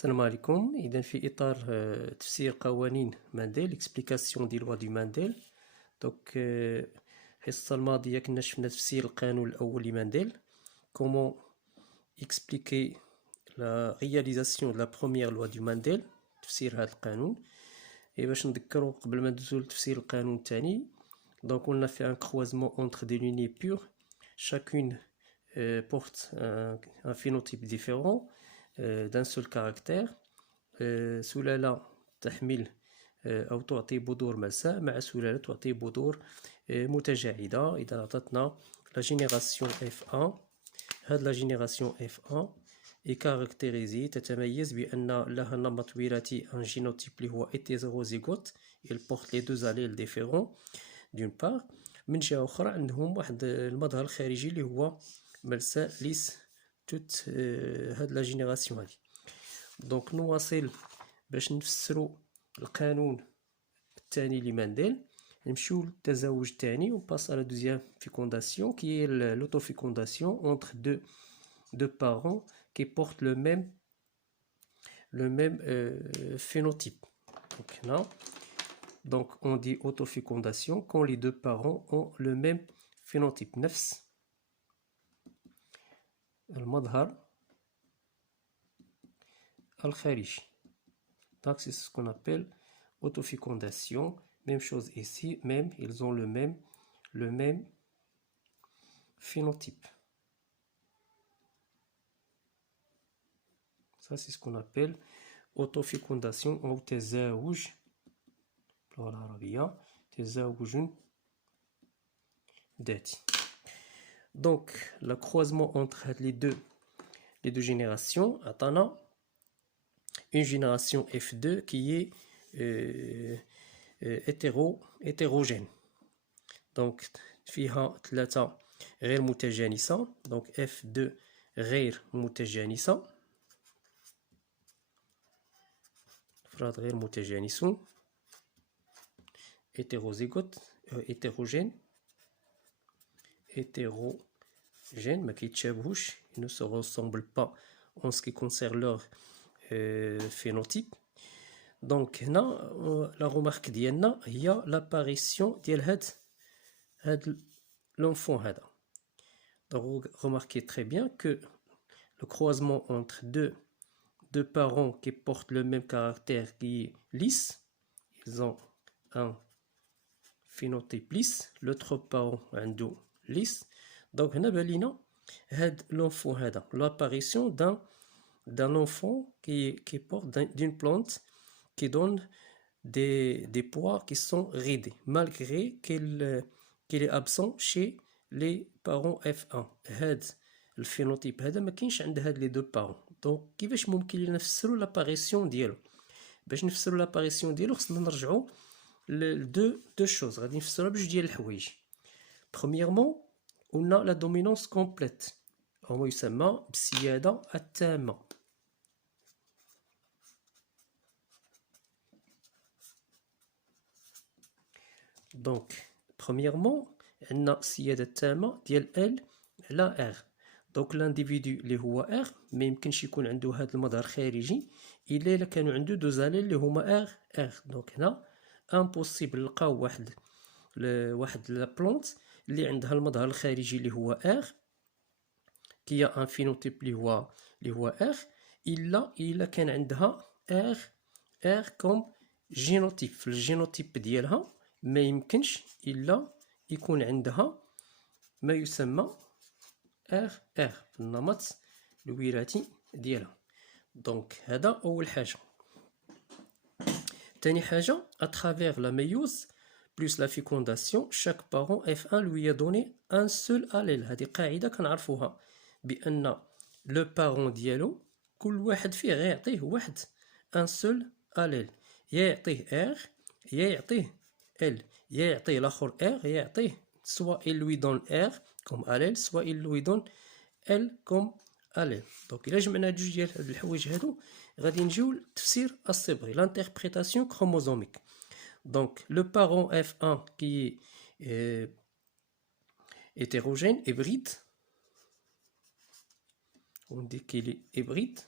السلام عليكم. إذا في إطار تفسير قوانين مانديل إكسبليكاسيون دي لوا دو مانديل. دونك الحصة الماضية كنا شفنا تفسير القانون الأول لمانديل، كومون إكسبليكي لا رياليزاسيون لا بروميير لوا دو مانديل، تفسير هذا القانون. باش نذكرو قبل ما ندوزو لتفسير القانون الثاني، دونك قلنا في ان كروازمون اونتر دي لوني بور chacune porte un phénotype différent d'un seul caractère. سلالة تحمل أو تعطي بذور ملساء مع سلالة تعطي بذور متجاعدة. إذا عطتنا لا جينيراسيون F1، هاد لا جينيراسيون F1 est caractérisée، تتميز بأن لها نمط وراثي ان جينوتيب اللي هو hétérozygote، il porte les deux allèles différents d'une part. من جهة أخرى عندهم واحد المظهر الخارجي اللي هو ملساء ليس توت هاد لا جينيراسيون هادي. دونك نواصل باش نفسرو القانون الثاني لمانديل، نمشيو للتزاوج الثاني وباس على دوزيام فيكونداسيون كي l'autofécondation entre deux parents qui portent le même phénotype. Donc là, donc on dit autofécondation quand les deux parents ont le même phénotype. نفس المظهر الخارجي. Donc c'est ce qu'on appelle autofécondation. Même chose ici, même ils ont le même phénotype. Ça c'est ce qu'on appelle autofécondation ou تزاوج باللغة العربية، تزاوج ذاتي. Donc le croisement entre les deux générations عطانا une génération F2 qui est hétérogène. Donc فيها ثلاثة غير متجانسة، donc F2 غير متجانسة، أفراد غير متجانسون، hétérozygote hétérogène ما كيتشابهوش، ils ne se ressemblent pas en ce qui concerne leur phénotype. Donc هنا la remarque ديالنا هي l'apparition ديال هاد l'enfant هذا. Donc remarquez très bien que le croisement entre deux parents qui portent le même caractère qui est lisse, ils ont un phénotype lisse، l'autre parent عنده lisse. Donc هنا بان لينا هاد l'enfant هذا l'apparition d'un enfant qui porte d'une plante qui donne des pois qui sont ridés malgré qu'il est absent chez les parents F1. هاد الفينوتيب هذا ما كاينش عند هاد لي دو بارون. دونك كيفاش ممكن لينا نفسروا لاباريسيون ديالو؟ باش نفسروا لاباريسيون ديالو خصنا نرجعوا دو شوز، غادي نفسروها بجوج ديال الحوايج. premièrement on a la dominance complète، هو يسمى بالسيادة التامة. دونك premièrement عندنا السيادة التامة ديال ال على R. دونك لانديفيدو اللي هو R ما يمكنش يكون عنده هذا المظهر خارجي إلا كانوا عنده دو زاليل اللي هما R. دونك هنا امبوسيبل نلقاو واحد لا بلونت اللي عندها المظهر الخارجي اللي هو R كي ان فينوتيب اللي هو R إلا كان عندها R كوم جينوتيب. في الجينوتيب ديالها ما يمكنش إلا يكون عندها ما يسمى R في النمط الوراثي ديالها. دونك هذا أول حاجة. تاني حاجة à travers la méiose plus la fécondation chaque parent F1 lui a donné un seul allèle. هذه قاعدة كنعرفوها بأن لو بارون ديالو كل واحد فيه غيعطيه واحد ان سول allèle، يا يعطيه R يا يعطيه L، يا يعطيه الاخر R يا يعطيه soit il lui donne R comme allèle soit il lui donne L comme allèle. donc إلا جمعنا جوج ديال هاد الحوايج هادو غادي نجيو للتفسير الصبغي l'interprétation chromosomique. donc le parent F1 qui est hétérogène, hybride, on dit qu'il est hybride,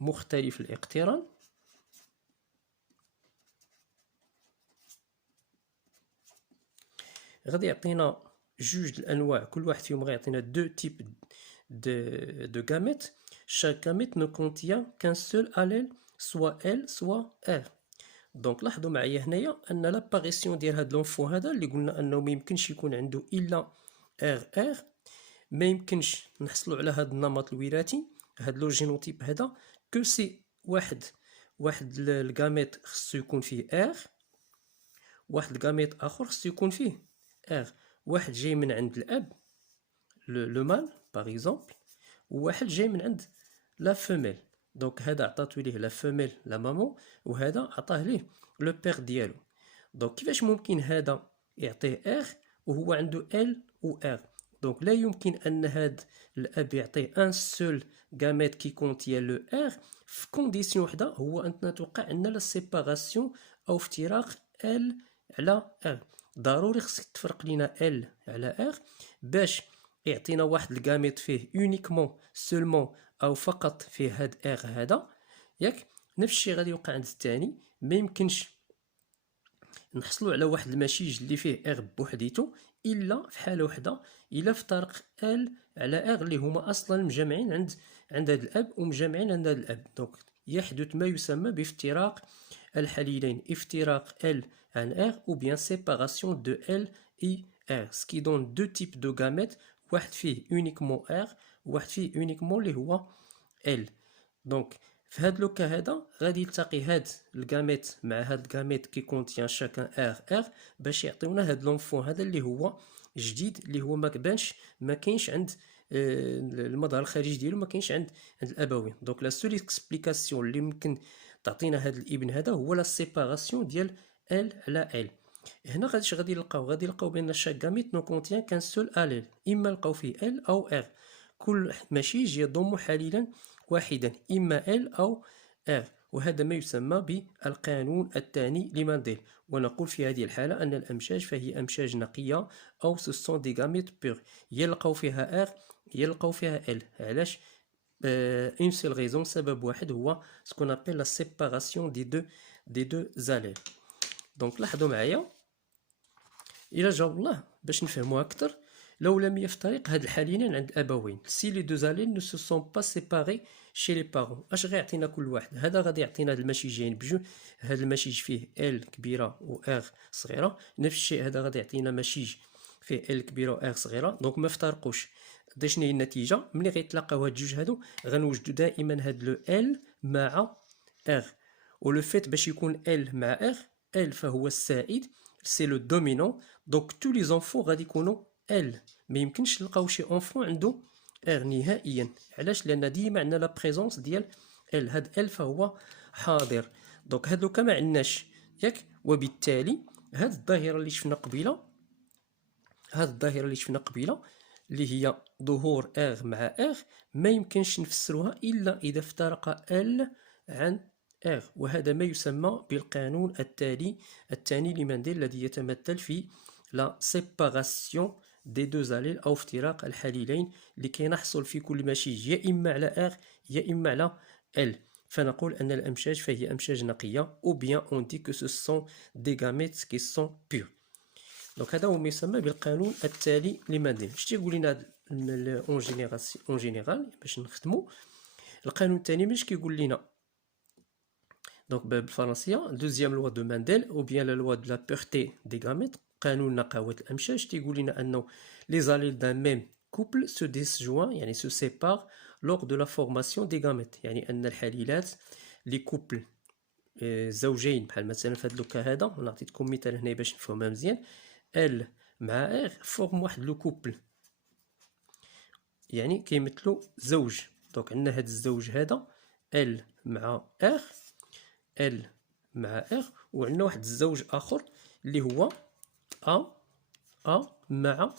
مختلف الاقتران غادي يعطينا جوج الانواع، كل واحد فيهم غيعطينا دو تيب de gamètes. Chaque gamète ne contient qu'un seul allèle, soit L soit R. دونك لاحظوا معايا هنايا ان لاباريسيون ديال هاد لونفون هذا اللي قلنا انه ما يمكنش يكون عنده الا ار ما يمكنش نحصلوا على هاد النمط الوراثي، هاد لو جينوتيب هذا كو سي واحد الغاميت خصو يكون فيه ار، واحد الغاميت اخر خصو يكون فيه ار، واحد جاي من عند الاب لو مال باغ اكزومبل، وواحد جاي من عند لا فيميل. دونك هذا عطاتو ليه لا فيميل لا مامون، وهذا عطاه ليه لو بير ديالو. دونك كيفاش ممكن هذا يعطيه ار وهو عنده ال و ار؟ دونك لا يمكن ان هاد الاب يعطيه ان سول غاميت كي كونتيان لو ار في كونديسيون وحده، هو ان توقع عندنا لا سيباراسيون او افتراق ال على ار. ضروري خصك تفرق لينا ال على ار باش يعطينا واحد الغاميت فيه اونيكمون سولمون او فقط فيه هاد ار هذا، ياك؟ نفس الشيء غادي يوقع عند الثاني، ما يمكنش نحصلوا على واحد المشيج اللي فيه ار بوحديتو الا في حاله وحده، الا افترق ال على ار اللي هما اصلا مجمعين عند هذا الاب ومجمعين عند هذا الاب. دونك يحدث ما يسمى بافتراق الحليلين، افتراق ال عن ار ou bien séparation de L et R, ce qui donne deux types de gamètes، واحد فيه uniquement R وواحد فيه uniquement اللي هو L. دونك في هاد لو كا هذا غادي يلتقي هاد الغاميت مع هاد الغاميت كي كونتيان شاكان ار باش يعطيونا هاد لونفون هذا اللي هو جديد، اللي هو ما كبانش ما كاينش عند المظهر الخارجي ديالو، ما كاينش عند الابوين. دونك لا سول اكسبليكاسيون اللي ممكن تعطينا هاد الابن هذا هو لا سيباراسيون ديال ال على ال. هنا غادي نلقاو بان شاك غاميت نو كونتيان كان سول اليل، اما نلقاو فيه ال او ار، كل مشيج يضم حليلا واحدا اما ال او ار، وهذا ما يسمى بالقانون الثاني لمانديل. ونقول في هذه الحالة أن الأمشاج فهي أمشاج نقية أو سون دي غاميت بور، يلقاو فيها ار يلقاو فيها ال. علاش؟ اون سيل ريزون، سبب واحد هو سكون ابل لا سيباراسيون دي دو زاليل. دونك لاحظوا معايا الى جاوب الله باش نفهموها اكثر، لو لم يفترق هاد الحالين عند الابوين، سي لي دو زاليل نو سو سون با سيباري شي لي بارون، اش غيعطينا كل واحد؟ هذا غادي يعطينا هاد المشيجين بجوج، هاد المشيج فيه ال كبيره و ار صغيره، نفس الشيء هذا غادي يعطينا مشيج فيه ال كبيره و ار صغيره، دونك ما افترقوش. شنو هي النتيجه؟ ملي غيتلاقاو هاد الجوج هادو غنوجدوا دائما هاد لو ال مع ار، ولو فيت باش يكون ال مع ار، ال فهو السائد سي لو دومينون، دونك تو لي زونفون غادي يكونوا ال، ما يمكنش نلقاو شي اونفون عنده ار نهائيا. علاش؟ لان ديما عندنا لا بريزونس ديال ال، هاد ال فهو حاضر. دونك هادو كما عندناش، ياك؟ وبالتالي هاد الظاهره اللي شفنا قبيله اللي هي ظهور ار مع ار ما يمكنش نفسروها الا اذا افترق ال عن ار، وهذا ما يسمى بالقانون الثاني لمانديل الذي يتمثل في لا سيباراسيون دي دو زاليل او افتراق الحليلين، لكي نحصل في كل مشيج يا اما على ار يا اما على ال. فنقول ان الامشاج فهي امشاج نقيه ou bien on dit que ce sont des gamètes qui sont purs. دونك هذا هو ما يسمى بالقانون التالي لمانديل. اش تيقول لنا اون جينيرال باش نختمو؟ القانون الثاني مش كيقول لنا دونك بالفرنسيه دوزيام لوا دو مانديل او بيان لا لوا دو لا بيرتي دي غاميت، قانون نقاوه الامشاج، تيقول لنا انه لي زاليل دان ميم كوبل سو ديسجوان يعني سو سيبار لور دو لا فورماسيون دي غاميت، يعني ان الحليلات لي كوبل زوجين بحال مثلا في هذا لوكا هذا، نعطيكم مثال هنا باش نفهمها مزيان، ال مع ار فورم واحد لو كوبل، يعني كيمثلوا زوج. دونك عندنا هذا الزوج هذا ال مع ار، ال مع ار، وعندنا واحد الزوج اخر اللي هو ا مع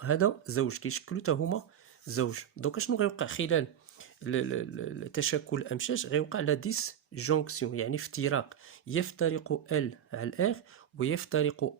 هذا زوج كيشكلوا حتى هما زوج. دونك شنو غيوقع خلال تشكل الامشاج؟ غيوقع لا ديس جونكسيون، يعني افتراق، يفترق ال على الار ويفترق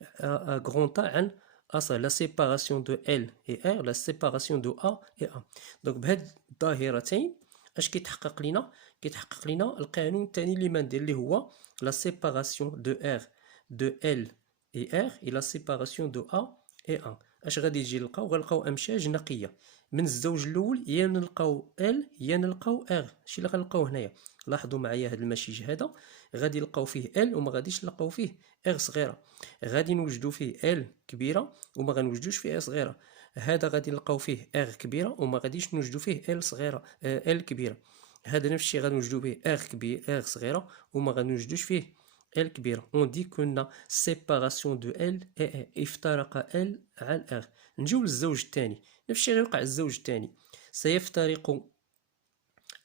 à grand A عن A، la séparation de L et R, la séparation de A et A. Donc بهاد الظاهرتين اش كيتحقق لينا؟ كيتحقق لينا القانون الثاني اللي مندير اللي هو لا سيباراسيون دو ار دو ال اي ار اي لا سيباراسيون دو ا اي ا. اش غادي يجي نلقاو؟ غنلقاو امشاج نقيه من الزوج الاول، يا نلقاو ال يا نلقاو ار. هادشي اللي غنلقاو هنايا. لاحظوا معايا هذا المشيج هذا غادي نلقاو فيه ال وما غاديش نلقاو فيه ار صغيره، غادي نوجدوا فيه ال كبيره وما غنوجدوش فيه ار صغيره. هذا غادي نلقاو فيه ار كبيره وما غاديش نوجدوا فيه ال صغيره ال كبيره. هذا نفس الشيء غنوجدوا به ار كبير ار صغيره وما غنوجدوش فيه ال كبيره. اون دي كنا سيباراسيون دو ال اي افترق ال عن ار. نجيو للزوج الثاني، نفس الشيء غيوقع الزوج الثاني، سيفترق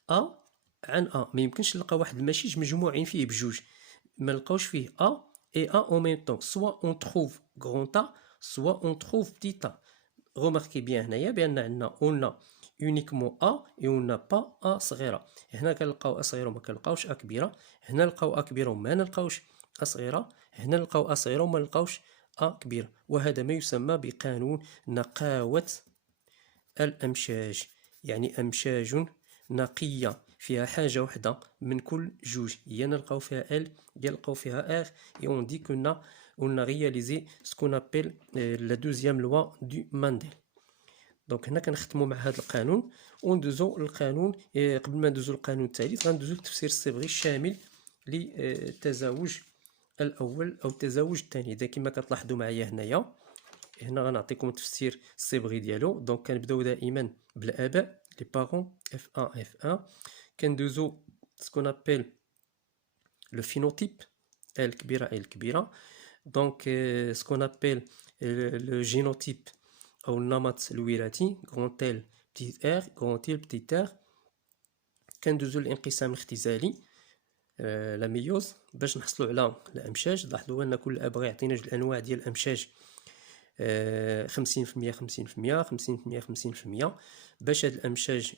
ا عن ا. ما يمكنش نلقى واحد المشيج مجموعين فيه بجوج، ما نلقاوش فيه ا et A en même temps. Soit on trouve grand A, soit on trouve petit a. Remarquez bien هنايا بأن عندنا on a uniquement A et on n'a pas A صغيرة. هنا كنلقاو A صغيرة وما كنلقاوش A كبيرة، هنا نلقاو A كبيرة وما نلقاوش A صغيرة، هنا نلقاو A صغيرة وما نلقاوش A كبيرة. وهذا ما يسمى بقانون نقاوة الأمشاج، يعني أمشاج نقية فيها حاجة وحدة من كل جوج، يا نلقاو فيها ال يا نلقاو فيها ار. et on dit qu'on a réalisé ce qu'on appelle la deuxième loi du Mendel. دونك هنا كنختموا مع هذا القانون وندوزو للقانون. قبل ما ندوزو للقانون الثالث غندوزو للتفسير الصبغي الشامل للتزاوج الاول او التزاوج الثاني. اذا كما كتلاحظوا معايا هنا غنعطيكم التفسير الصبغي ديالو. دونك كنبداو دائما بالاباء لي بارون F1 F1، كندوزو سكون ابل لو فينوتيب L كبيرة L كبيرة. دونك سكون ابل لو جينوتيب او النمط الوراثي غون L بتيت ار غون L بتيت ار. كندوزو للانقسام الاختزالي لا ميوز باش نحصلوا على الامشاج. لاحظوا ان كل اب غيعطينا جوج الانواع ديال الامشاج 50% 50% 50% باش هاد الامشاج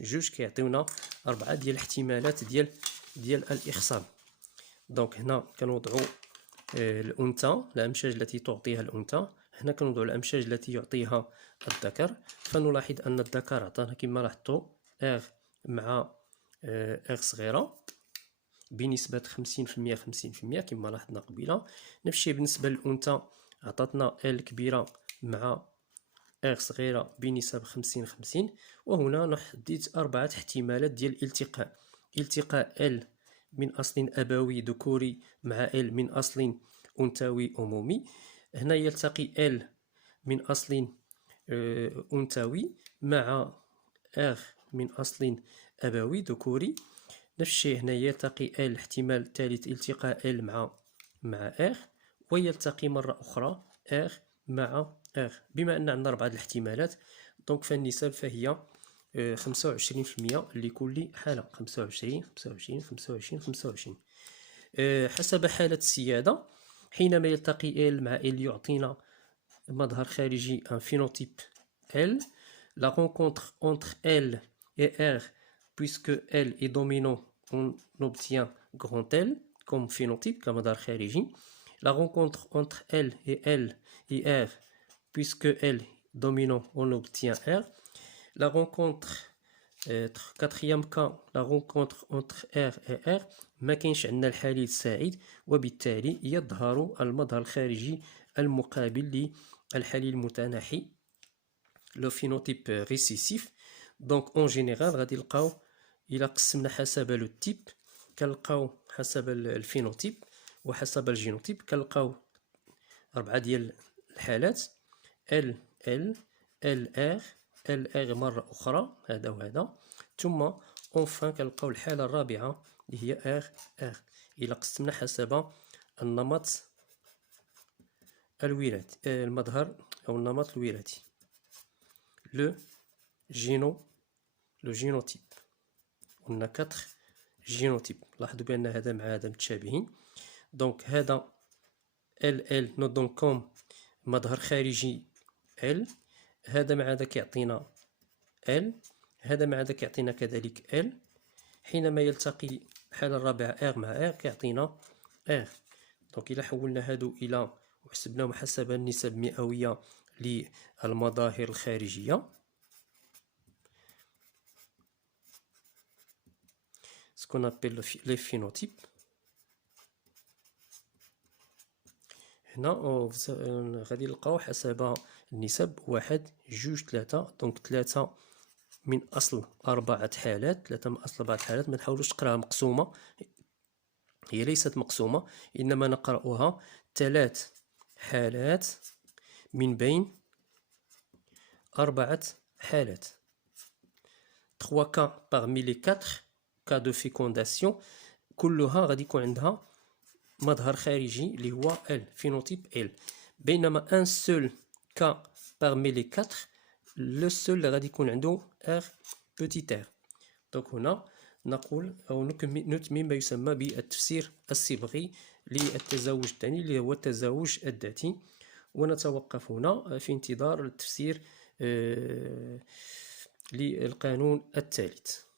جوج كيعطيونا 4 ديال الاحتمالات ديال الاخصاب. دونك هنا كنوضعوا الانثى، الامشاج التي تعطيها الانثى. هنا كنوضعوا الامشاج التي يعطيها الذكر. فنلاحظ ان الذكر عطانا كما لاحظتوا ار مع ار صغيره بنسبه 50% 50% كما لاحظنا قبيله. نفس الشيء بالنسبه للانثى، عطاتنا ال كبيره مع ار صغيره بنسب 50-50. وهنا نحدد 4 احتمالات ديال الالتقاء. التقاء ال من اصل ابوي ذكوري مع ال من اصل انثوي عمومي. هنا يلتقي ال من اصل انثوي مع ار من اصل ابوي ذكوري. نفس الشيء هنا يلتقي ال احتمال الثالث التقاء ال مع ار، ويلتقي مرة أخرى R مع R. بما أن عندنا 4 الاحتمالات دونك فالنسب فهي 25% لكل حالة. 25 25 25 25 حسب حالة السيادة. حينما يلتقي L مع L يعطينا مظهر خارجي un phénotype L. La rencontre entre L et R, puisque L est dominant, on obtient grand L comme phénotype, comme مظهر خارجي. La rencontre entre L et R, puisque L est dominant, on obtient R. La rencontre, quatrième cas, la rencontre entre R et R ما كاينش عندنا الحليل السائد، وبالتالي يظهر المظهر الخارجي المقابل للحليل المتناحي لو فينوتيب ريسيسيف. دونك اون جينيرال غادي نلقاو الى قسمنا حسب لو تيب كنلقاو حسب الفينوتيب وحسب الجينوتيب كنلقاو 4 ديال الحالات ال ال ال ار ال ار مرة أخرى، هذا وهذا. ثم اونفان كنلقاو الحالة الرابعة اللي هي ار ار إلا قسمنا حسب النمط الوراثي المظهر أو النمط الوراثي لو جينوتيب. قلنا 4 جينوتيب. لاحظوا بأن هذا مع هذا متشابهين. دونك هذا ال نوت دونك كوم مظهر خارجي ال، هذا مع هذا كيعطينا ال، هذا مع هذا كيعطينا كذلك ال. حينما يلتقي الحالة الرابعة ار مع ار كيعطينا ار. دونك إلا حولنا هادو إلى وحسبناهم حسب النسب المئوية للمظاهر الخارجية qu'on appelle les phénotypes. هنا غادي نلقاو حسب النسب 1 2 3. دونك 3 من أصل 4 حالات، 3 من أصل 4 حالات. ما نحاولوش نقراها مقسومة، هي ليست مقسومة، إنما نقرأها 3 حالات من بين 4 حالات. 3 cas parmi les 4 cas de fécondation كلها غادي يكون عندها مظهر خارجي اللي هو L، phénotype L. بينما un seul cas parmi les 4 le seul اللي غادي يكون عنده R petit r. دونك هنا نقول أو نتمم ما يسمى بالتفسير الصبغي للتزاوج الثاني اللي هو التزاوج الذاتي. ونتوقف هنا في انتظار التفسير للقانون الثالث.